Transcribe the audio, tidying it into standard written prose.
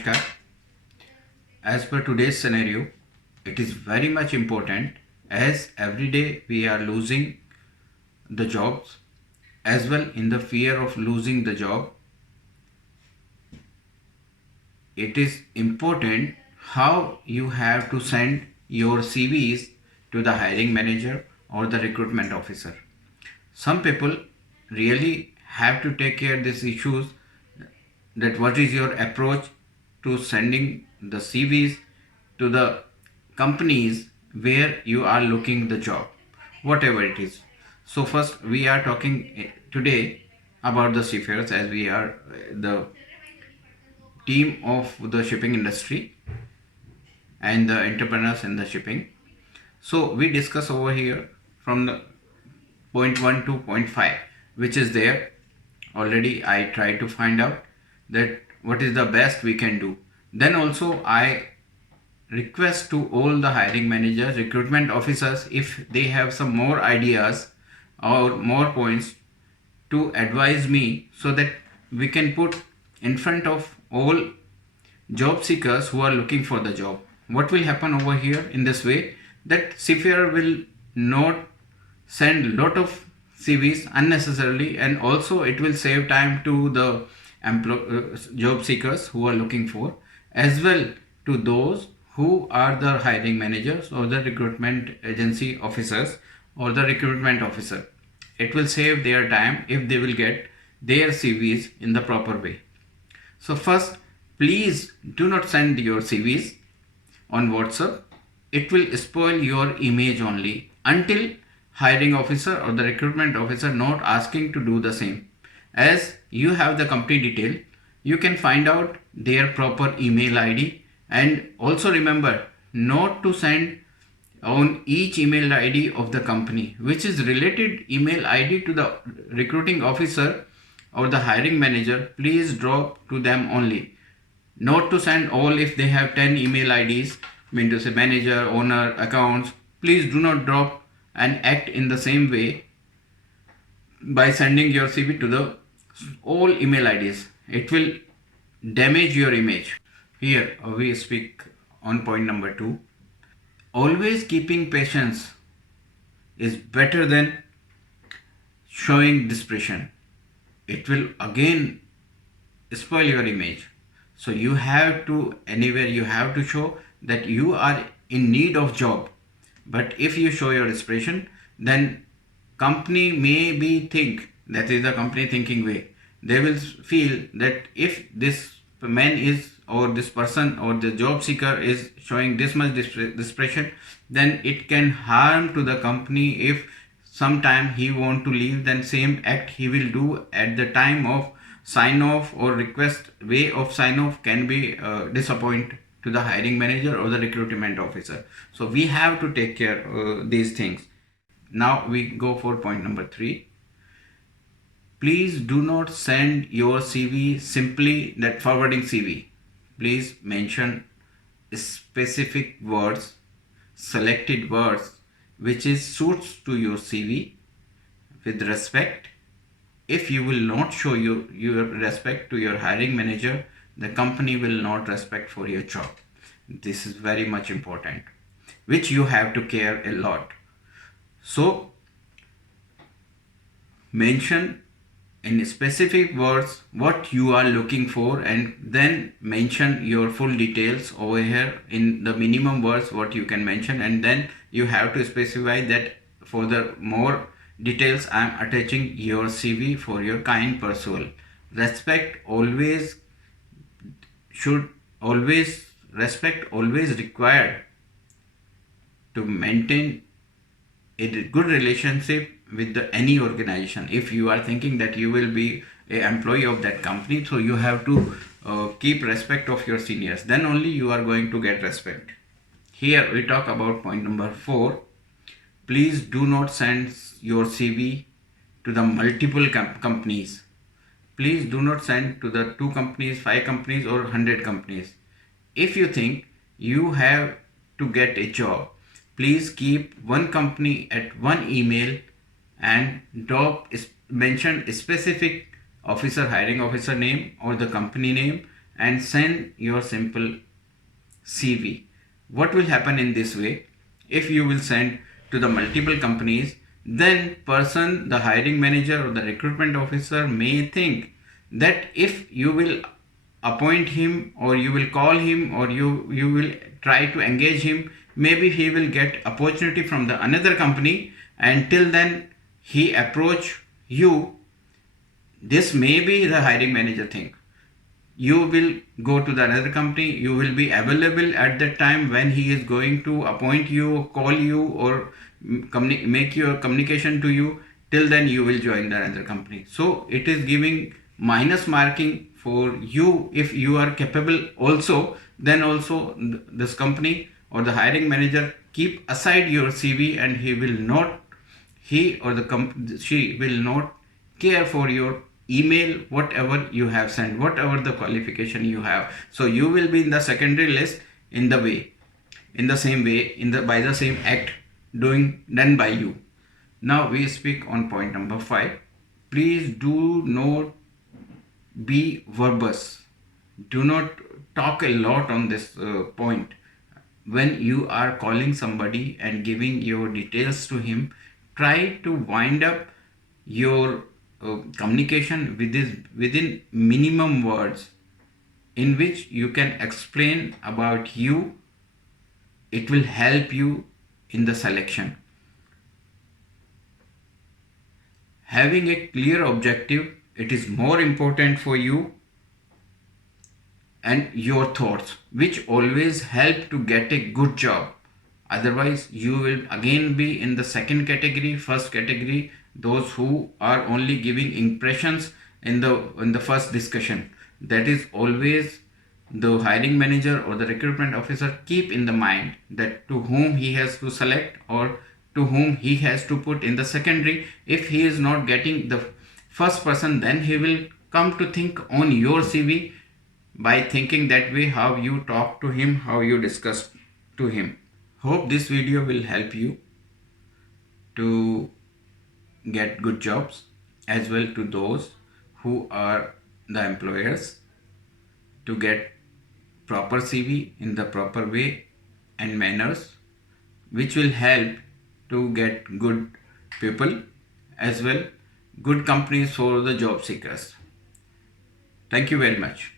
Namaskar. As per today's scenario, it is very much important as every day we are losing the jobs as well. In the fear of losing the job, it is important how you have to send your CVs to the hiring manager or the recruitment officer. Some people really have to take care of these issues, that what is your approach to sending the CVs to the companies where you are looking the job, whatever it is. So first we are talking today about the seafarers, as we are the team of the shipping industry and the entrepreneurs in the shipping. So we discuss over here from the point 1 to point 5, which is there already. I try to find out that what is the best we can do. Then also I request to all the hiring managers, recruitment officers, if they have some more ideas or more points to advise me, so that we can put in front of all job seekers who are looking for the job. What will happen over here in this way, that seafarer will not send lot of CVs unnecessarily, and also it will save time to the job seekers who are looking for, as well to those who are the hiring managers or the recruitment agency officers or the recruitment officer. It will save their time if they will get their CVs in the proper way. So first, please do not send your CVs on WhatsApp. It will spoil your image only until hiring officer or the recruitment officer not asking to do the same. As you have the company detail, you can find out their proper email ID, and also remember not to send on each email ID of the company, which is related email ID to the recruiting officer or the hiring manager. Please drop to them only. Not to send all. If they have 10 email IDs, mean to say manager, owner, accounts, please do not drop and act in the same way by sending your CV to the all email IDs. It will damage your image. Here we speak on point number 2. Always keeping patience is better than showing desperation. It will again spoil your image. So you have to, anywhere you have to show that you are in need of job. But if you show your desperation, then company may be think, that is the company thinking way. They will feel that if this man is, or this person or the job seeker is showing this much desperation, then it can harm to the company. If sometime he want to leave, then same act he will do at the time of sign off or request way of sign off can be disappoint to the hiring manager or the recruitment officer. So we have to take care these things. Now we go for point number 3. Please do not send your CV simply that forwarding CV. Please mention specific words, selected words, which is suits to your CV with respect. If you will not show your respect to your hiring manager, the company will not respect for your job. This is very much important, which you have to care a lot. So mention in specific words what you are looking for, and then mention your full details over here in the minimum words what you can mention, and then you have to specify that for the more details I am attaching your CV for your kind perusal. Respect always required to maintain a good relationship with any organization. If you are thinking that you will be an employee of that company, so you have to keep respect of your seniors, then only you are going to get respect. Here we talk about point number 4. Please do not send your CV to the multiple companies. Please do not send to the 2 companies, 5 companies or 100 companies. If you think you have to get a job, please keep one company at one email and mention a specific officer, hiring officer name or the company name, and send your simple CV. What will happen in this way? If you will send to the multiple companies, then the hiring manager or the recruitment officer may think that if you will appoint him or you will call him or you will try to engage him, maybe he will get opportunity from the another company. Until then he approach you, this may be the hiring manager thing. You will go to the another company, you will be available at that time when he is going to appoint you, call you, or make your communication to you. Till then you will join the another company, so it is giving minus marking for you. If you are capable also, then also this company or the hiring manager keep aside your CV, and he or she will not care for your email, whatever you have sent, whatever the qualification you have. So you will be in the secondary list in the same way, by the same act done by you. Now we speak on point number 5. Please do not be verbose. Do not talk a lot on this point. When you are calling somebody and giving your details to him, try to wind up your communication within minimum words in which you can explain about you. It will help you in the selection. Having a clear objective, it is more important for you, and your thoughts, which always help to get a good job. Otherwise you will again be in the second category. First category, those who are only giving impressions in the first discussion. That is always the hiring manager or the recruitment officer keep in the mind, that to whom he has to select or to whom he has to put in the secondary. If he is not getting the first person, then he will come to think on your CV. By thinking that way, how you talk to him, how you discuss to him. Hope this video will help you to get good jobs, as well to those who are the employers, to get proper CV in the proper way and manners, which will help to get good people, as well good companies for the job seekers. Thank you very much.